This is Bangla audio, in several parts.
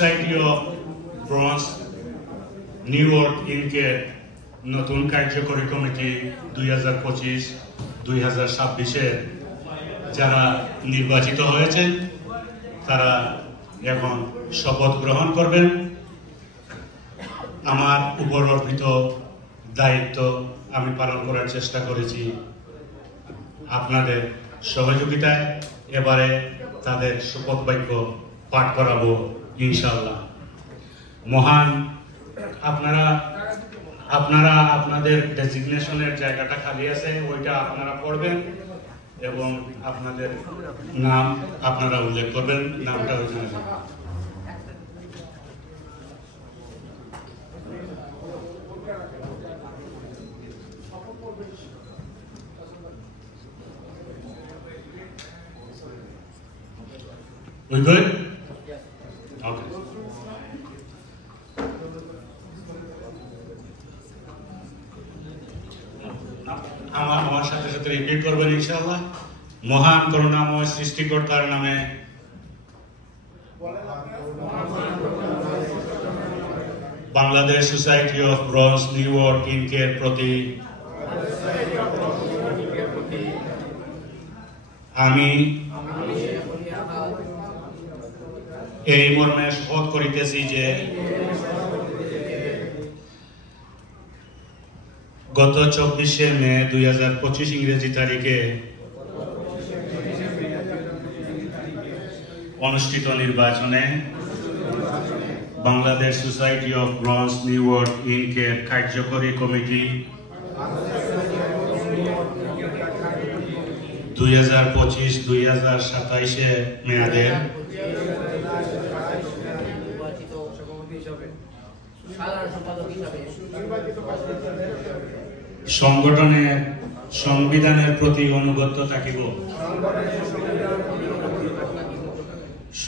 Society of Bronx New York ইনকের নতুন কার্যকরী কমিটি 2025-2026 যারা নির্বাচিত হয়েছেন তারা এখন শপথ গ্রহণ করবেন। আমার উপর অর্পিত দায়িত্ব আমি পালন করার চেষ্টা করেছি আপনাদের সহযোগিতায়। এবারে তাদের শপথ বাক্য পাঠ করাবো ইনশাআল্লাহ। মহান আপনারা আপনাদের ডেজিগনেশনের জায়গাটা খালি আছে, ওইটা আপনারা পড়বেন এবং আপনাদের নাম আপনারা উল্লেখ করবেন, নামটা ওইখানে। We good? Okay. আমার সাথে সাথে রিপিট করবেন ইনশাআল্লাহ। মহান করুণাময় সৃষ্টিকর্তার নামে Bangladesh Society of Bronx New York ইনকের প্রতি আমি এই মর্মে শপথ করিতেছি যে গত 24শে মে 2025 ইংরেজি তারিখে অনুষ্ঠিত নির্বাচনে Bangladesh Society of Bronx New York ইনকের কার্যকরী কমিটি 2025-2027 মেয়াদের সংগঠনের সংবিধানের প্রতি অনুগত থাকিব,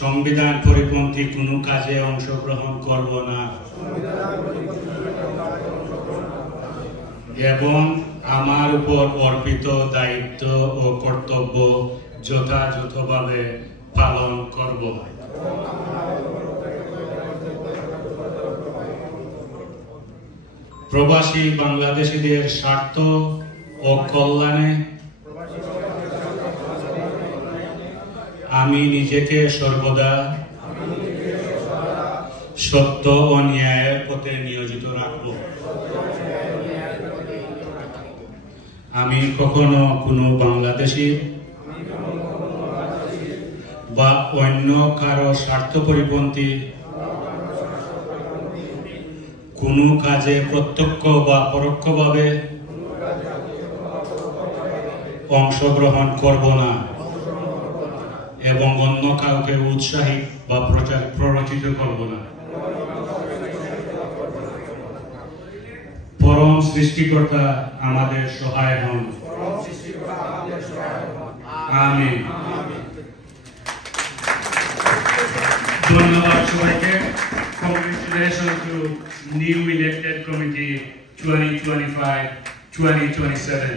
সংবিধান পরিপন্থী কোনো কাজে অংশগ্রহণ করব না এবং আমার উপর অর্পিত দায়িত্ব ও কর্তব্য যথাযথভাবে পালন করব। প্রবাসী বাংলাদেশীদের স্বার্থ ও কল্যাণে আমি নিজেকে সর্বদা সত্য ও ন্যায়ের পথে নিয়োজিত রাখব। আমি কখনো কোনো বাংলাদেশী বা অন্য কারো স্বার্থ পরিপন্থী কোনো কাজে প্রত্যক্ষ বা পরোক্ষভাবে অংশগ্রহণ করব না এবং অন্য কাউকে উৎসাহিত বা প্ররোচিত করব না। পরম সৃষ্টিকর্তা আমাদের সহায় হন। আমিন। ধন্যবাদ সবাইকে। Congratulations to new elected committee 2025-2027.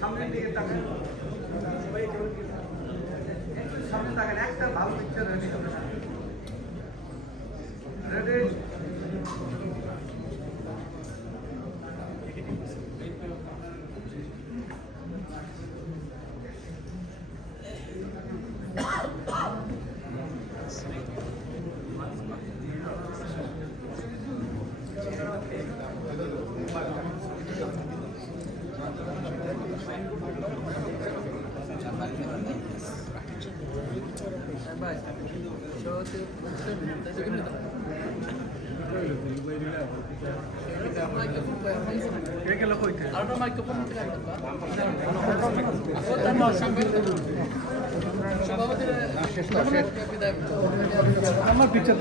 সামনের দিকে তাকান, সামনে তাকান, একটা ভালো পিকচার রেডি। আমার পিকচার